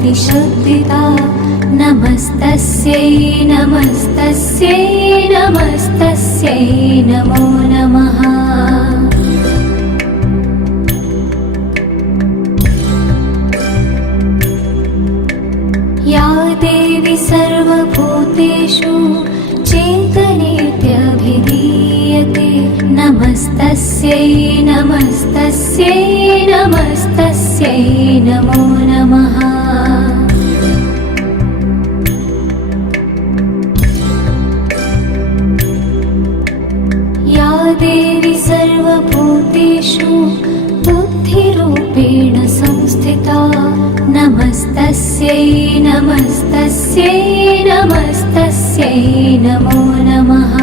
ज्योतिशब्दिता नमस्तस्यै नमस्तस्यै नमस्तस्यै नमो नमः। या देवी सर्वभूतेषु चेतनेत्यभिधीयते नमस्तस्यै नमस्तस्यै नमस्तस्यै नमो नमः। या देवी सर्वभूतेषु बुद्धिरूपेण संस्थिता नमस्तस्यै नमस्तस्यै नमस्तस्यै नमो नमः।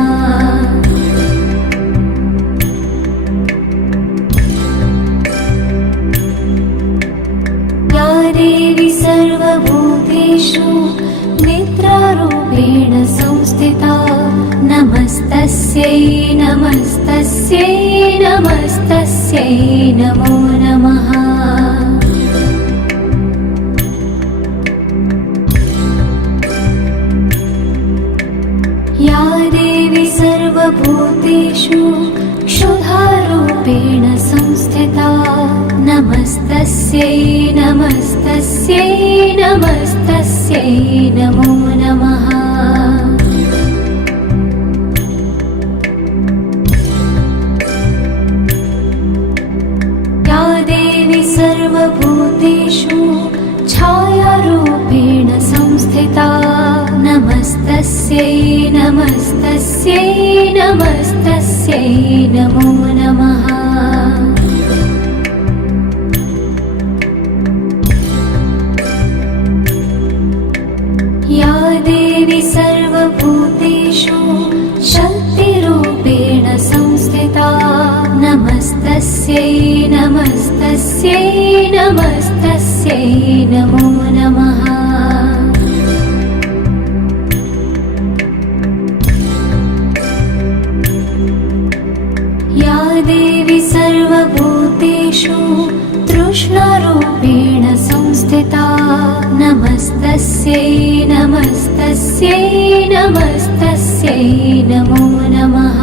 या देवी सर्वभूतेषु निद्रारूपेण संस्थिता नमस्तस्यै नमस्तस्यै नमस्तस्यै नमो नमः। या देवी सर्वभूतेषु क्षुधारूपेण संस्थिता नमस्तस्यै नमस्तस्यै नमस्तस्यै नमो नमः। या देवी सर्वभूतेषु छायारूपेण संस्थिता नमस्तस्यै नमस्तस्यै नमस्तस्यै नमो नमः। या देवी सर्वभूतेषु शक्तिरूपेण संस्थिता नमस्तस्यै नमस्तस्यै नमस्तस्यै नमो नमः। या देवी सर्वभूतेषु तृष्णारूपेण संस्थिता नमस्तस्यै नमस्तस्यै नमस्तस्यै नमो नमः।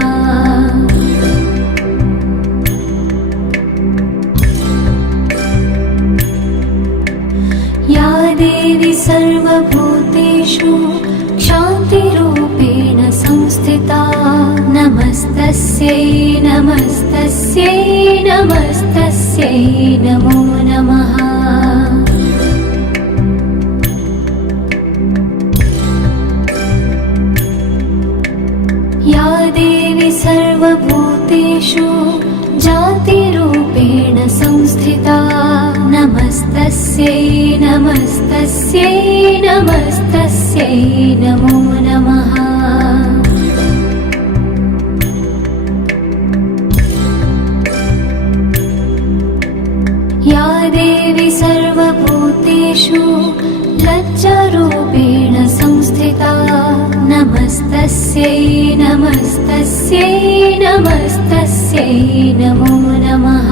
या देवी सर्वभूतेषु शान्तिरूपेण संस्थिता नमस्तस्यै नमस्तस्यै नमस्तस्यै नमो नमः। या देवी सर्वभूतेषु जातिरूपेण संस्थिता नमस्तस्यै नमस्तस्यै नमस्तस्यै नमो नमः। या देवी सर्वभूतेषु लज्जारूपेण संस्थिता नमस्तस्यै नमस्तस्यै नमस्तस्यै नमो नमः।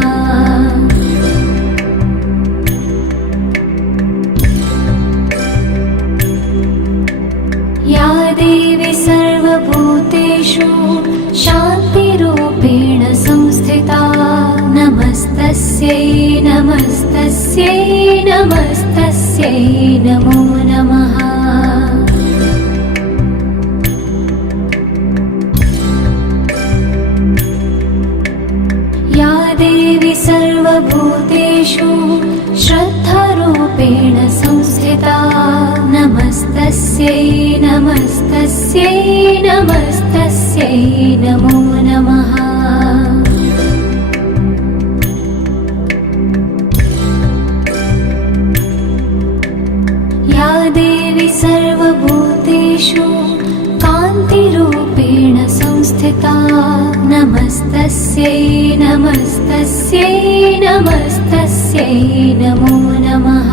या देवी सर्वभूतेषु शान्तिरूपेण संस्थिता नमस्तस्यै नमस्तस्यै नमस्तस्यै नमो नमः। या देवी सर्वभूतेषु श्रद्धारूपेण संस्थिता नमस्तस्यै नमस्तस्यै नमस्तस्यै नमो नमः। या देवी सर्वभूतेषु कान्तिरूपेण संस्थिता नमस्तस्यै नमस्तस्यै नमस्तस्यै नमो नमः।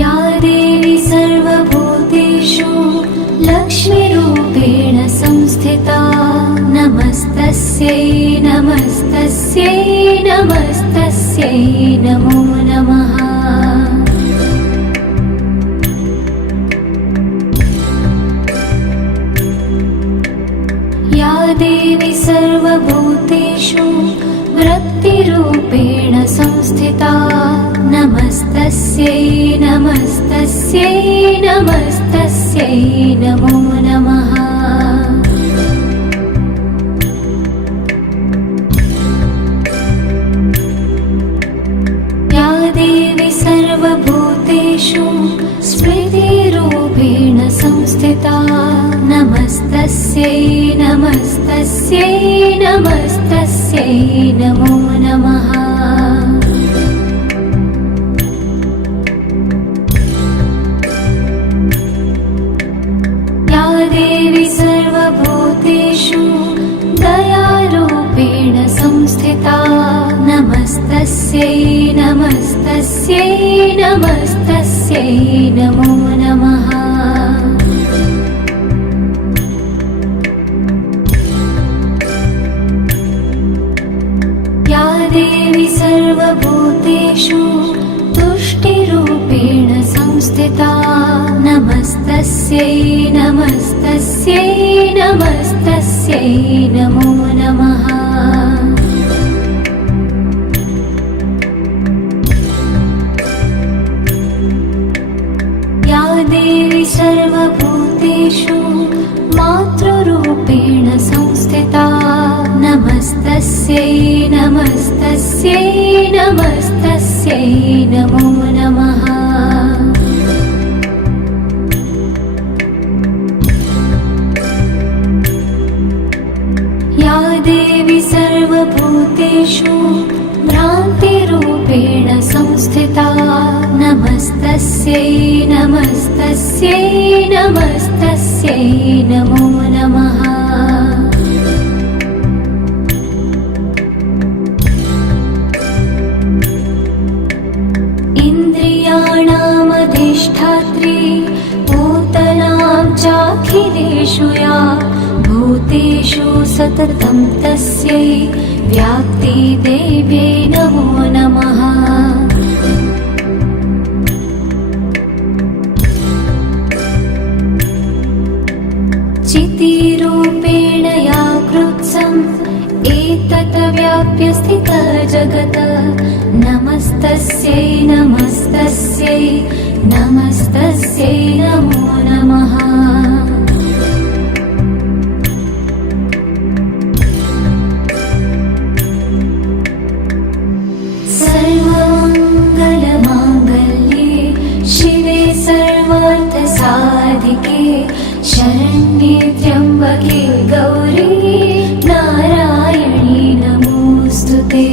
या देवी सर्वभूतेषु लक्ष्मीरूपेण संस्थिता नमस्तस्यै नमस्तस्यै नमस्तस्यै नमस्तस्यै नमो नमः। या देवी सर्वभूतेषु वृत्तिरूपेण संस्थिता नमस्तस्यै नमस्तस्यै नमस्तस्यै नमो नमः। या देवी सर्वभूतेषु स्मृतिरूपेण संस्थिता नमस्तस्यै नमस्तस्यै नमस्तस्यै नमो नमः। या देवी सर्वभूतेषु दयारूपेण संस्थिता नमस्तस्यै नमस्तस्यै नमस्तस्यै नमो नमः। या देवी सर्वभूतेषु तुष्टिरूपेण संस्थिता नमस्तस्यै नमस्तस्यै नमस्तस्यै नमो नमः। या देवी सर्वभूतेषु मातृरूपेण संस्थिता नमस्तस्यै नमस्तस्यै नमस्तस्यै नमो नमः। या देवी सर्वभूतेषु भ्रान्तिरूपेण संस्थिता नमस्तस्यै नमस्तस्यै नमस्तस्यै नमो नमः। इन्द्रियाणामधिष्ठात्री भूतनां चाखिलेषु या भूतेषु सततं तस्यै व्याप्तिदेव्यै नमो नमः। चितिरूपेण या कृत्स्नम् एतत् व्याप्य स्थितः जगत् नमस्तस्यै नमस्तस्यै नमस्तस्यै नमो नमः। सर्वमङ्गलमाङ्गल्ये शिवे सर्वार्थसाधिके शरण्ये त्र्यम्बके गौरी नारायणी नमोऽस्तुते।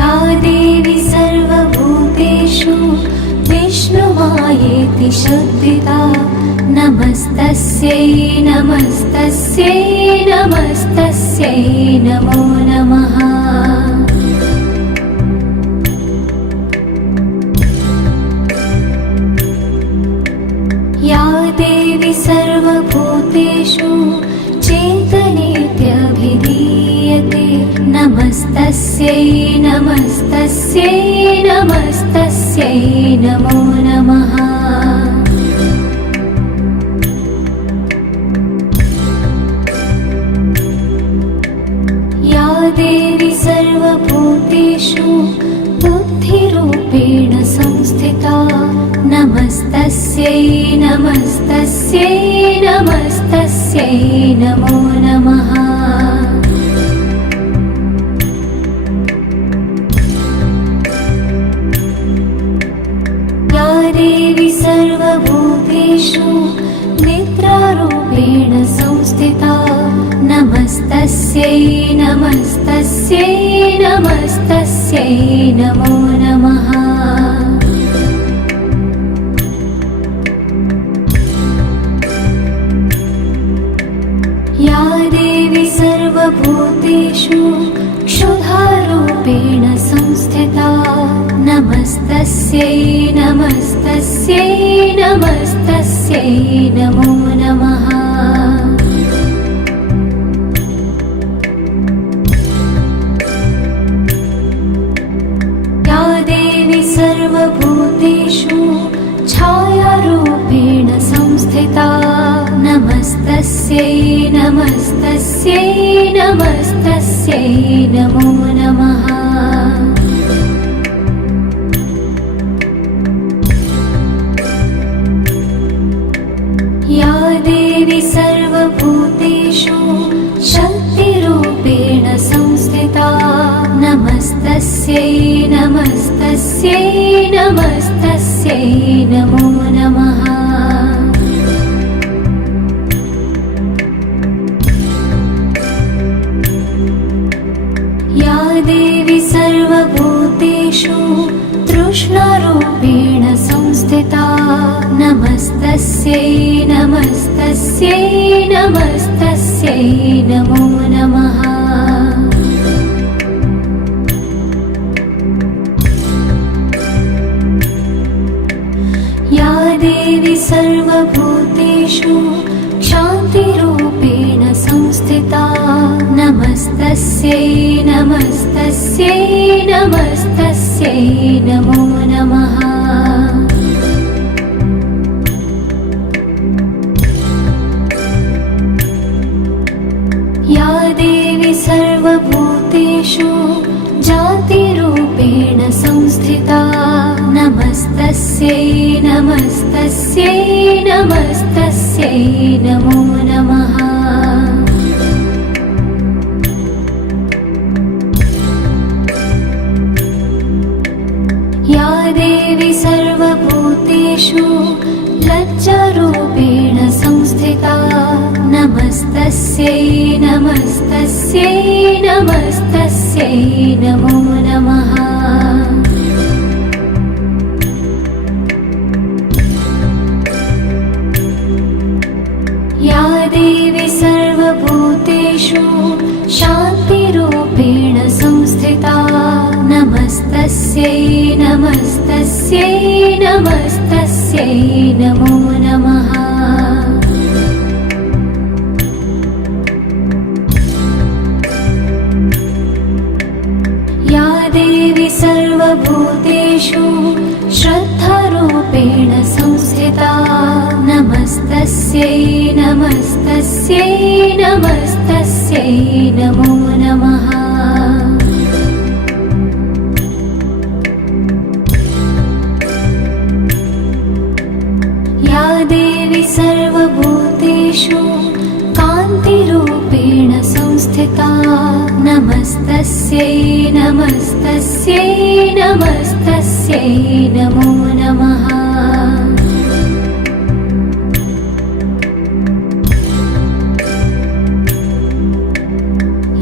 या देवी सर्वभूतेषु विष्णुमायेति शब्दिता नमस्तस्यै नमस्तस्यै नमस्तस्यै नमो नमः। या देवी सर्वभूतेषु चेतनेत्यभिधीयते नमस्तस्यै नमस्तस्यै नमस्तस्यै नमो नमः। या देवी सर्वभूतेषु बुद्धिरूपेण संस्थिता नमस्तस्यै नमस्तस्यै नमस्तस्यै नमो नमः। या देवी सर्वभूतेषु निद्रारूपेण संस्थिता नमस्तस्यै नमस्तस्यै नमस्तस्यै नमो नमः। या देवी सर्वभूतेषु क्षुधारूपेण संस्थिता नमस्तस्यै नमस्तस्यै नमस्तस्यै नमो नमः। या देवी सर्वभूतेषु छायारूपेण संस्थिता नमस्तस्यै नमस्तस्यै नमस्तस्यै नमो नमः। या देवी सर्वभूतेषु शक्तिरूपेण संस्थिता नमस्तस्यै नमस्तस्यै नमस्तस्यै नमो नमः। या देवी सर्वभूतेषु तृष्णारूपेण संस्थिता नमस्तस्यै नमस्तस्यै नमस्तस्यै नमो नमः। या देवी सर्वभूतेषु शान्तिरूपेण संस्थिता नमस्तस्यै नमस्तस्यै नमस्तस्यै नमो नमः। या देवी सर्वभूतेषु जातिरूपेण संस्थिता नमस्तस्यै नमस्तस्यै नमस्तस्यै नमो नमः। या देवी सर्वभूतेषु लज्जारूपेण संस्थिता नमस्तस्यै नमस्तस्यै नमस्तस्यै नमो नमः। या देवी सर्वभूतेषु शान्तिरूपेण संस्थिता नमस्तस्यै नमस्तस्यै नमस्तस्यै नमो नमः। या देवी सर्वभूतेषु श्रद्धारूपेण संस्थिता नमस्तस्यै नमस्तस्यै नमस्तस्यै नमो नमः। या देवी सर्वभूतेषु कान्तिरूपेण संस्थिता नमस्तस्यै नमस्तस्यै नमस्तस्यै नमो नमः।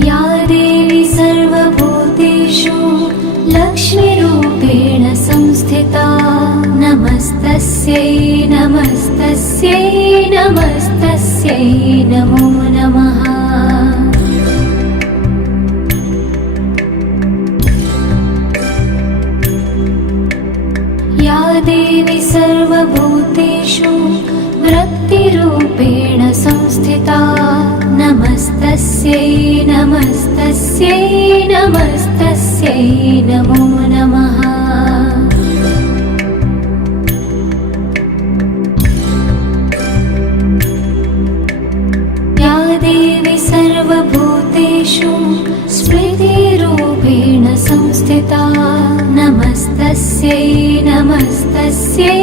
या देवी सर्वभूतेषु लक्ष्मीरूपेण संस्थिता नमस्तस्यै नमस्तस्यै नमस्तस्यै नमो नमः। या देवी सर्वभूतेषु वृत्तिरूपेण संस्थिता नमस्तस्यै नमस्तस्यै नमस्तस्यै नमो नमः। या देवी सर्वभूतेषु स्मृतिरूपेण संस्थिता नमस्तस्यै नमस्तस्यै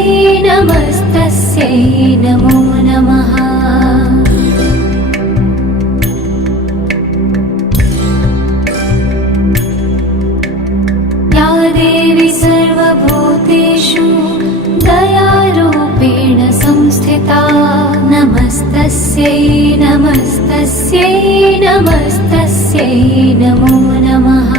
नमस्तस्यै नमो नमः। या देवी सर्वभूतेषु दयारूपेण संस्थिता नमस्तस्यै नमस्तस्यै नमस्तस्यै नमो नमः।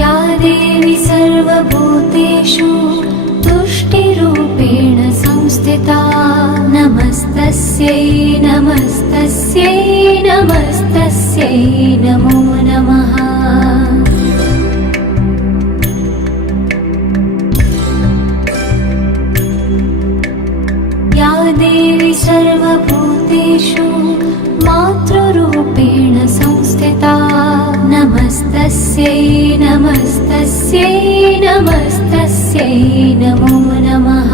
या देवी सर्वभूतेषु तुष्टिरूपेण संस्थिता नमस्तस्यै नमस्तस्यै नमस्तस्यै नमस्तस्यै नमो नमः। या देवी सर्वभूतेषु मातृरूपेण संस्थिता नमस्तस्यै नमस्तस्यै नमस्तस्यै नमो नमः।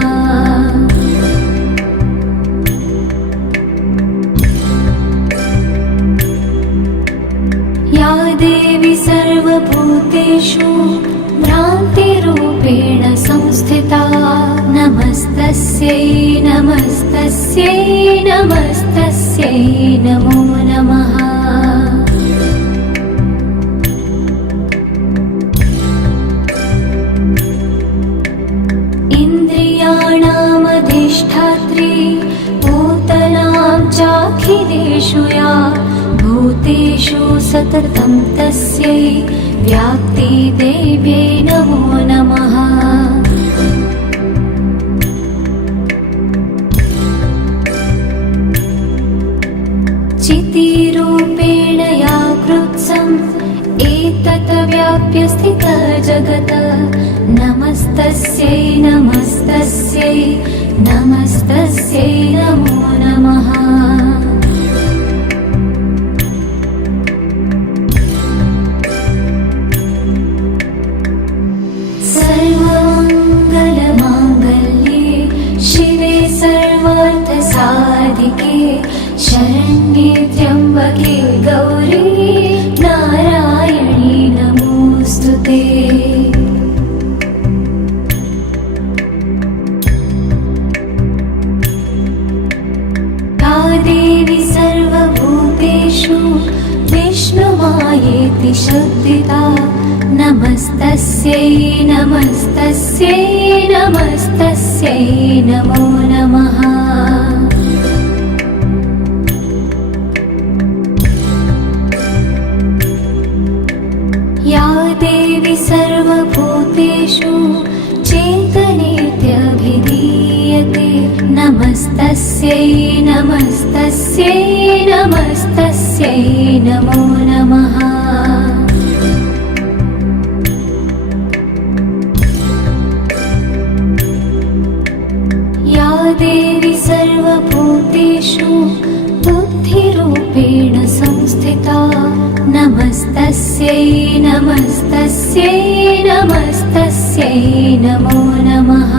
या देवी सर्वभूतेषु भ्रान्तिरूपेण संस्थिता नमस्तस्यै नमस्तस्यै नमस्तस्यै नमो नमः। इन्द्रियाणामधिष्ठात्री भूतनां चाखिलेषु या भूतेषु सततं तस्यै व्याप्तिदेव्यै नमो नमः। चितिरूपेण या कृत्स्नम् एतत् व्याप्य स्थितः जगत् नमस्तस्यै नमस्तस्यै नमस्तस्यै नमो नमः। सर्वमङ्गलमाङ्गल्ये शिवे सर्वार्थसाधिके शरण्ये त्र्यम्बके गौरी नारायणी नमोऽस्तुते। या देवी सर्वभूतेषु विष्णुमायेति शब्दिता नमस्तस्यै नमस्तस्यै नमस्तस्यै नमो नमः। या देवी सर्वभूतेषु चेतनेत्यभिधीयते नमस्तस्यै नमस्तस्यै नमस्तस्यै नमो नमः। या देवी सर्वभूतेषु बुद्धिरूपेण संस्थिता नमस्तस्यै नमस्तस्यै नमस्तस्यै नमो नमः।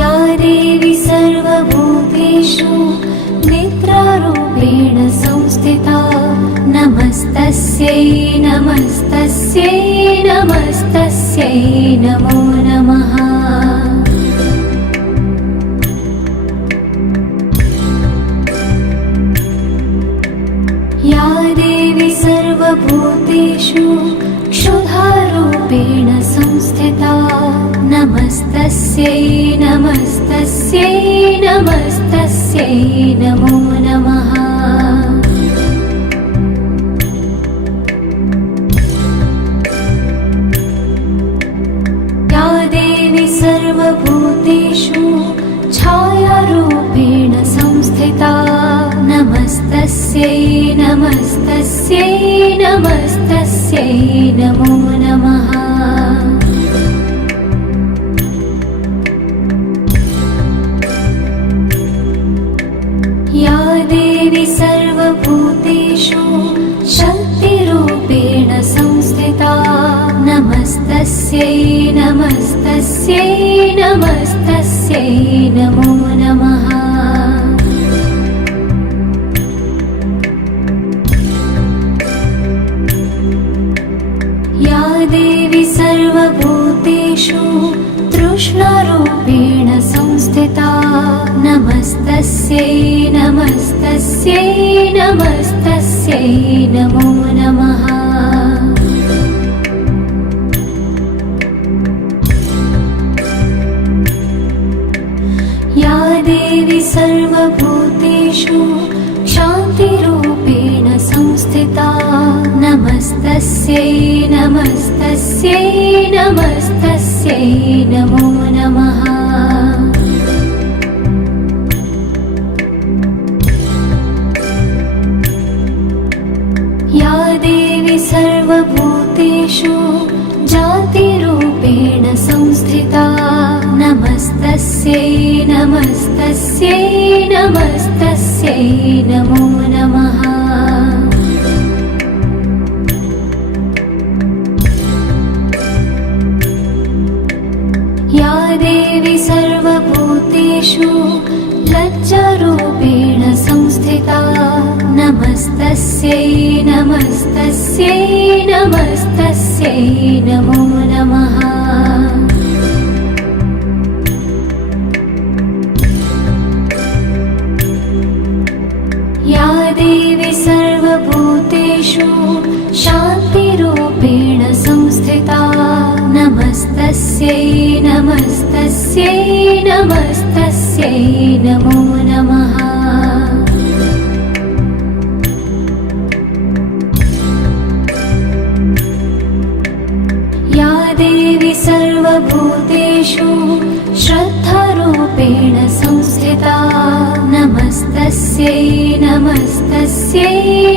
या देवी सर्वभूतेषु निद्रारूपेण संस्थिता नमस्तस्यै नमस्तस्यै नमस्तस्यै नमो नमः। या देवी सर्वभूतेषु क्षुधारूपेण संस्थिता नमस्तस्यै नमस्तस्यै नमस्तस्यै नमो नमः। या देवी सर्वभूतेषु छायारूपेण संस्थिता नमस्तस्यै नमस्तस्यै नमस्तस्यै नमो नमः। या देवी सर्वभूतेषु शक्तिरूपेण संस्थिता नमस्तस्यै नमस्तस्यै नमस्तस्यै नमो नमः। या देवी सर्वभूतेषु तृष्णारूपेण संस्थिता नमस्तस्यै नमस्तस्यै नमस्तस्यै नमो नमः। या देवी सर्वभूतेषु शान्तिरूपेण संस्थिता नमस्तस्यै नमस्तस्यै नमस्तस्यै नमो नमः। या देवी सर्वभूतेषु जातिरूपेण संस्थिता नमस्तस्यै नमस्तस्यै नमस्तस्यै नमो नमः। या देवी सर्वभूतेषु लज्जारूपेण संस्थिता नमस्तस्यै नमस्तस्यै नमस्तस्यै नमो नमः। या देवी सर्वभूतेषु शान्तिरूपेण संस्थिता नमस्तस्यै नमस्तस्यै नमस्तस्यै नमो नमः। या देवी सर्वभूतेषु श्रद्धारूपेण संस्थिता नमस्तस्यै नमस्तस्यै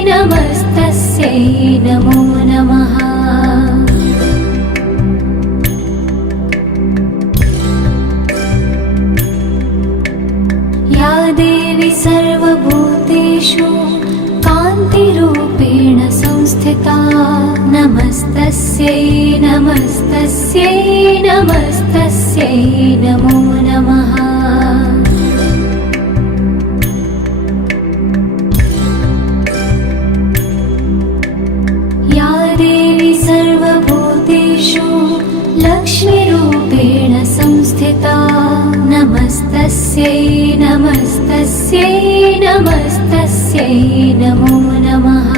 नमस्तस्यै नमो नमः। या देवी सर्वभूतेषु कान्तिरूपेण संस्थिता नमस्तस्यै नमस्तस्यै नमस्तस्यै नमो नमः। या देवी सर्वभूतेषु लक्ष्मीरूपेण संस्थिता नमस्तस्यै नमस्तस्यै नमस्तस्यै नमो नमः।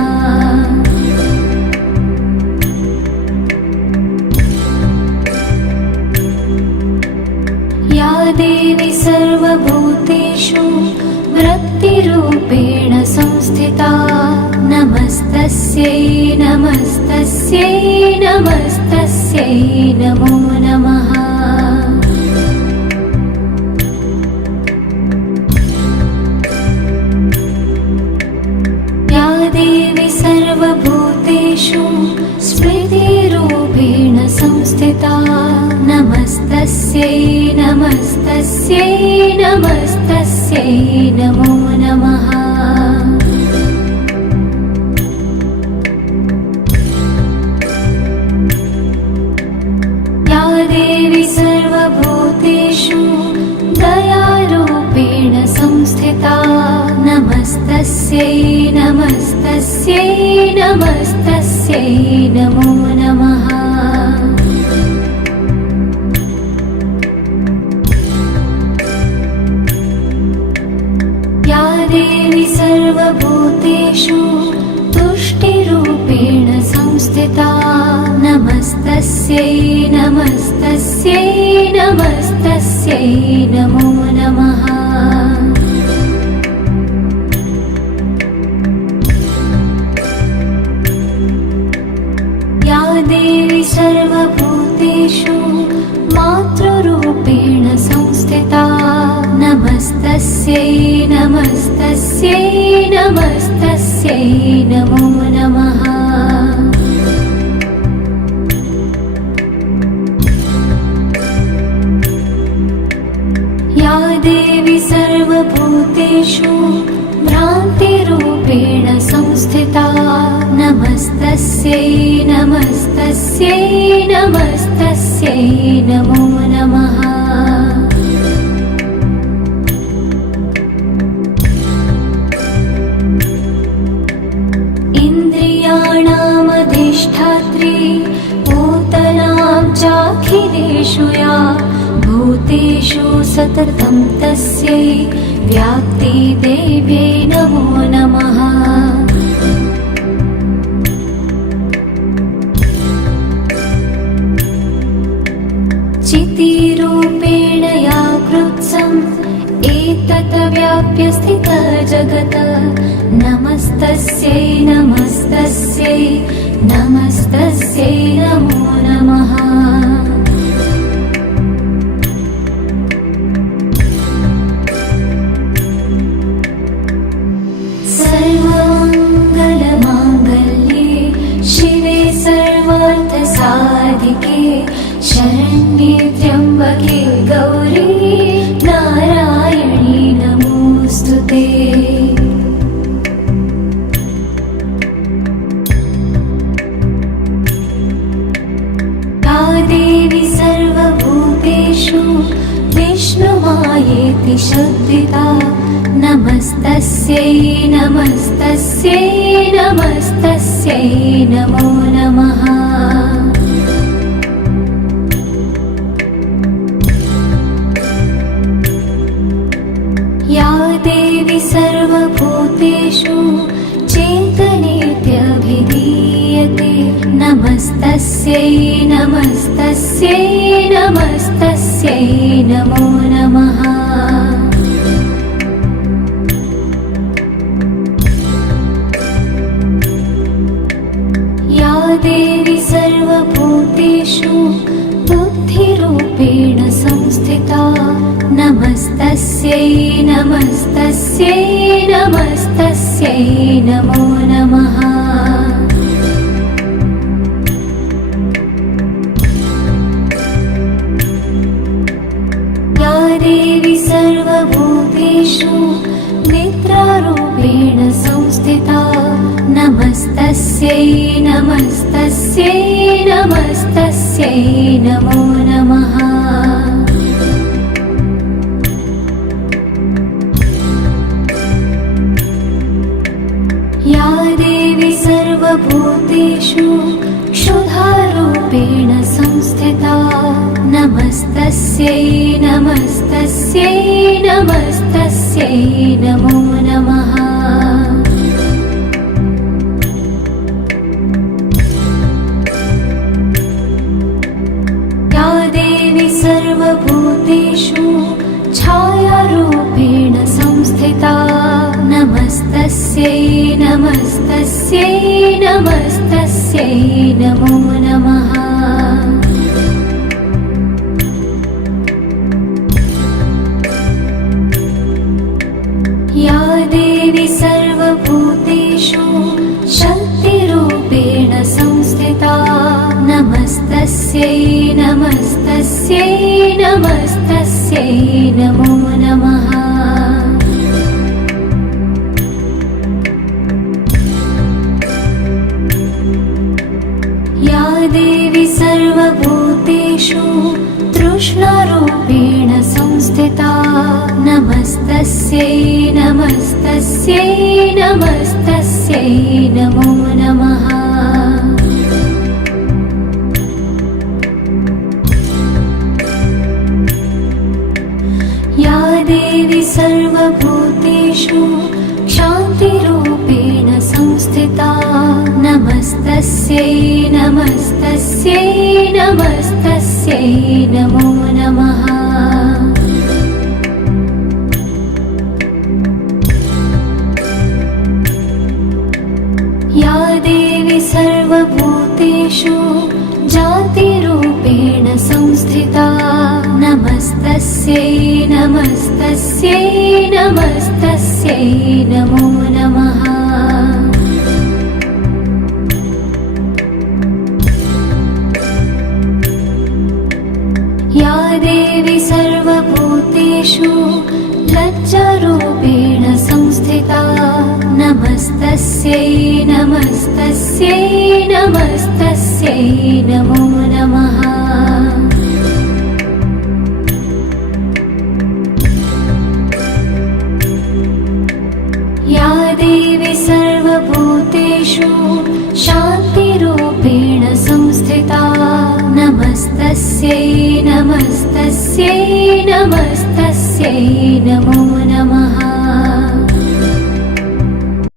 या देवी सर्वभूतेषु वृत्तिरूपेण संस्थिता नमस्तस्यै नमस्तस्यै नमस्तस्यै नमो नमः। या देवी सर्वभूतेषु स्मृतिरूपेण संस्थिता नमस्तस्यै नमस्तस्यै नमस्तस्यै नमो नमः। या देवी सर्वभूतेषु दयारूपेण संस्थिता नमस्तस्यै नमस्तस्यै नमस्तस्यै नमो नमः। या देवी सर्वभूतेषु तुष्टिरूपेण संस्थिता नमस्तस्यै नमस्तस्यै नमस्तस्यै नमो नमः। या देवी सर्वभूतेषु मातृरूपेण संस्थिता नमस्तस्यै नमस्तस्यै नमस्तस्यै नमो नमः। या देवी सर्वभूतेषु भ्रान्तिरूपेण संस्थिता नमस्तस्यै नमस्तस्यै नमस्तस्यै नमो नमः। इन्द्रियाणामधिष्ठात्री भूतनां चाखिलेषु या भूतेषु सततं तस्यै व्याप्तिदेव्यै नमो नमः। चितिरूपेण या कृत्स्नम् एतत् व्याप्य स्थितः जगत् नमस्तस्यै नमस्तस्यै नमस्तस्यै नमो नमः। साधिके शरण्ये त्र्यम्बके गौरी नारायणी नमोऽस्तुते। या देवी सर्वभूतेषु विष्णुमायेति शब्दिता नमस्तस्यै नमस्तस्यै नमस्तस्यै नमो नमः। या देवी सर्वभूतेषु चेतनेत्यभिधीयते नमस्तस्यै नमस्तस्यै नमस्तस्यै नमो नमः। या देवी सर्वभूतेषु बुद्धिरूपेण संस्थिता नमस्तस्यै नमस्तस्यै नमस्तस्यै नमो नमः। या देवी सर्वभूतेषु निद्रारूपेण संस्थिता नमस्तस्यै नमस्तस्यै नमस्तस्यै नमो नमः। या देवी सर्वभूतेषु क्षुधारूपेण संस्थिता नमस्तस्यै नमस्तस्यै नमस्तस्यै नमो नमः। या देवी सर्वभूतेषु छायारूपेण संस्थिता नमस्तस्यै नमस्तस्यै नमस्तस्यै नमो नमः। या देवी सर्वभूतेषु शक्तिरूपेण संस्थिता नमस्तस्यै नमस्तस्यै नमस्तस्यै नमो नमः। या देवी सर्वभूतेषु तृष्णारूपेण संस्थिता नमस्तस्यै नमस्तस्यै नमस्तस्यै नमो नमः। या देवी सर्वभूतेषु शान्तिरूपेण संस्थिता नमस्तस्यै नमस्तस्यै नमस्तस्यै नमो नमः। या देवी सर्वभूतेषु जातिरूपेण संस्थिता नमस्तस्यै नमस्तस्यै नमस्तस्यै नमो नमः। या देवी सर्वभूतेषु लज्जारूपेण संस्थिता नमस्तस्यै नमस्तस्यै नमस्तस्यै नमो नमः। या देवी सर्वभूतेषु शान्तिरूपेण संस्थिता नमस्तस्यै नमस्तस्यै नमस्तस्यै नमो